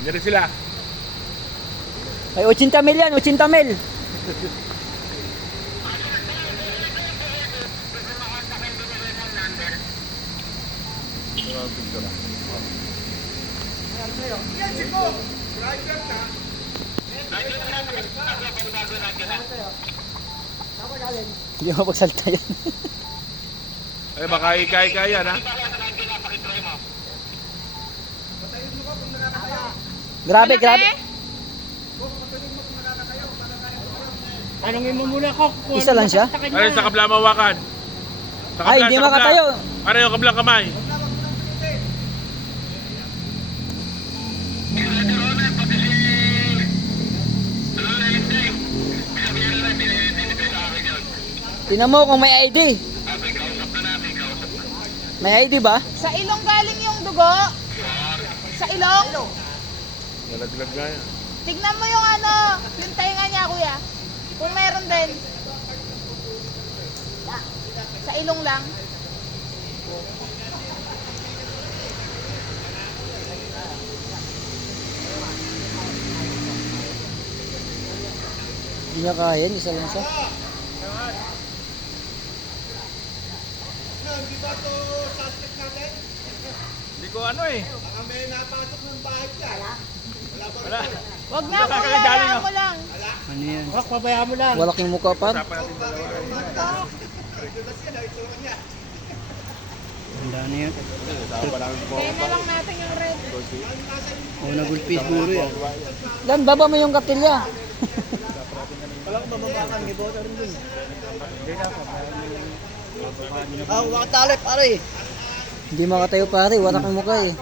Hindi rin sila. Ay, 80 mil yan, 80 mil. Yan, Chico. Driver na. Hindi mo pagsalta yan. Ay, baka ika-ika yan, ha? Grabe, grabe. Tanungin mo muna ko. Isa lang siya? Ano sa kabla mawakan? Sa Ay, hindi sa kabla. makatayo. Ano yung kablang kamay? Tingnan mo kung may ID. May ID ba? Sa ilong galing yung dugo? Sa ilong? Nalaglag nga yan. Tignan mo yung ano, yung tainga niya, kuya. Kung meron din. Sa ilong lang. Hindi niya kaya, isa lang siya. Hindi ba ito suspect natin? Hindi ko ano eh. Baka may napasok ng bahay ka. Wala ba? Wala. Wag na, Wala kuya. galing, Hayaan mo lang. Ano yan? Wak, pabayaan mo lang. Wala kang mukha pa. Usapan natin dalawa. Handa na yan. Usapan pa namin po. Kaya na lang natin yung red. O, nagulpi siguro yan. Lan, baba mo yung katilya. Ah, wakatali, pare. Hindi makatayo pare, wala kang mukha eh.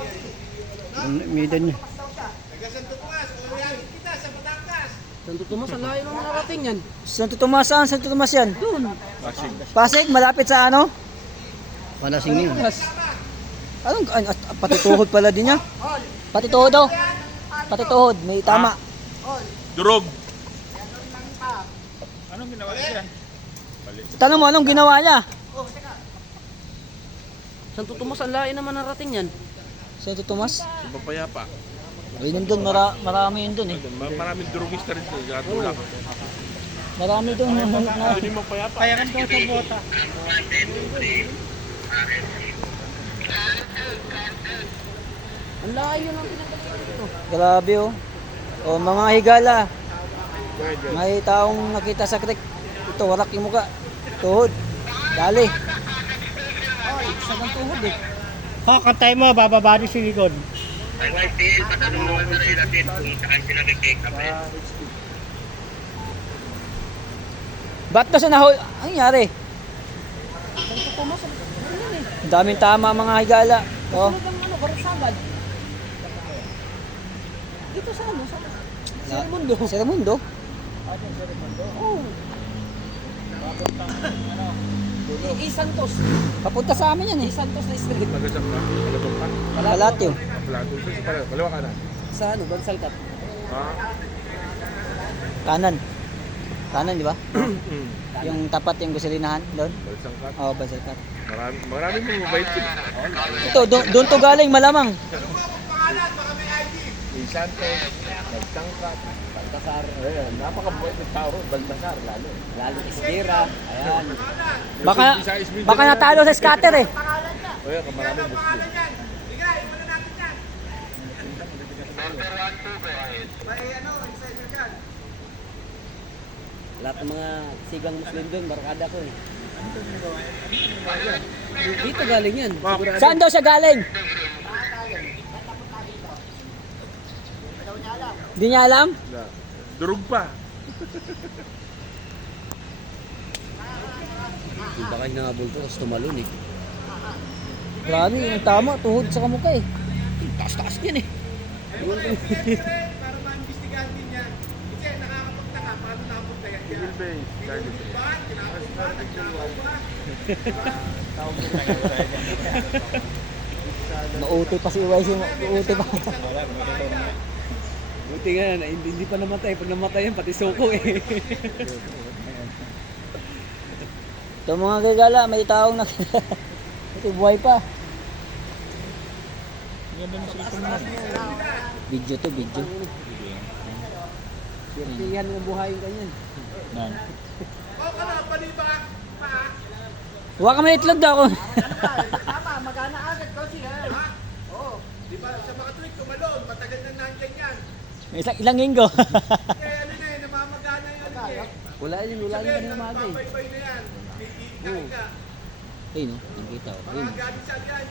Midan niya. Nagasanto Tomas, o yan, kita sa Batangas. Santo Tomas, ang layo naman narating yan. Santo Tomas, saan Santo Tomas yan? Doon. Pasig. Pasig, malapit sa ano? Palasing niyo. Anong, pati tuhod pala din niya? Pati tuhod oh. Pati tuhod, may tama. Durog. Anong ginawa niya? Tanong mo, anong ginawa niya? Santo Tomas, ang layo naman narating yan. Santo Tomas? Ibang payapa. Ay, nandun, marami yun dun eh. Maraming durugista rin doon. Katulak. Marami dun. Hindi mo payapa. Payaran daw sa bota. Ang layo ng pinagdagdag dito. Grabe oh. O mga higala. May taong nakita sa creek. Ito, warak yung mukha. Tuhod. Dali. Isa ng tuhod eh. Ha, kantay mo, bababa rin si likod. Ba't na siya nahul? Ano nangyari? Santo Tomas, ano yan eh? Ang daming tama mga higala. Oh. Sunod ang ano, Barasagad. Dito sa ano, sa Seramundo. Seramundo. Oh. Santos. Papunta sa amin yan eh. Santos na street. Nagasap ka? Nagasap ka? Palatyo. Plato. Palawa ka na. Sa ano, Bansalkat. Ha? Kanan. Kanan, di ba? Yung tapat yung gasolinahan doon. Balisang ka. Oh, Basalkat. Marami mo mabait yun. Ito, doon to galing malamang. May Santos, Nagtangkat, Baltasar. Ayan, napakabait ng tao ron. Baltasar, lalo. Lalo Isdira. Ayan. Baka natalo sa scatter eh. Kaya marami Muslim. Lahat ng mga sigang Muslim doon, barkada ko eh. Dito galing yan. Sigurado. Saan daw siya galing? Hindi niya alam? Durog pa. Baka hinabol ko, tapos tumalon eh. Grabe, yung tama, tuhod sa kamukha eh. Taas-taas yan eh. Para maimbestigahan din niya. Kasi nakakapagtaka, paano napunta yan dyan? Civil base. Ba't? Kinakapag ba? Nagtawag ba? Nauti pa si YC, nauti pa. Buti nga, hindi pa namatay. Pag namatay yan, pati suko eh. Ito mga gagala, may taong nakita. Ito buhay pa. Ganda ng cellphone mo. Video to, video. Sirtihan ng buhay yung ganyan. Yan. O ka na, baliba pa. Huwag ka may itlog daw ako. Tama, magana agad kasi ha. Ha? Oo. Di ba sa mga tuwing tumalon, matagal na nandyan yan. Ilang linggo. Kaya ano na eh, namamagana yun eh. Wala yun kanina Sabihin, umaga eh. nagpapaybay na yan. Kikikain ka. Ayun, no? Nakita ko. Ayun. Mga galing sa yan.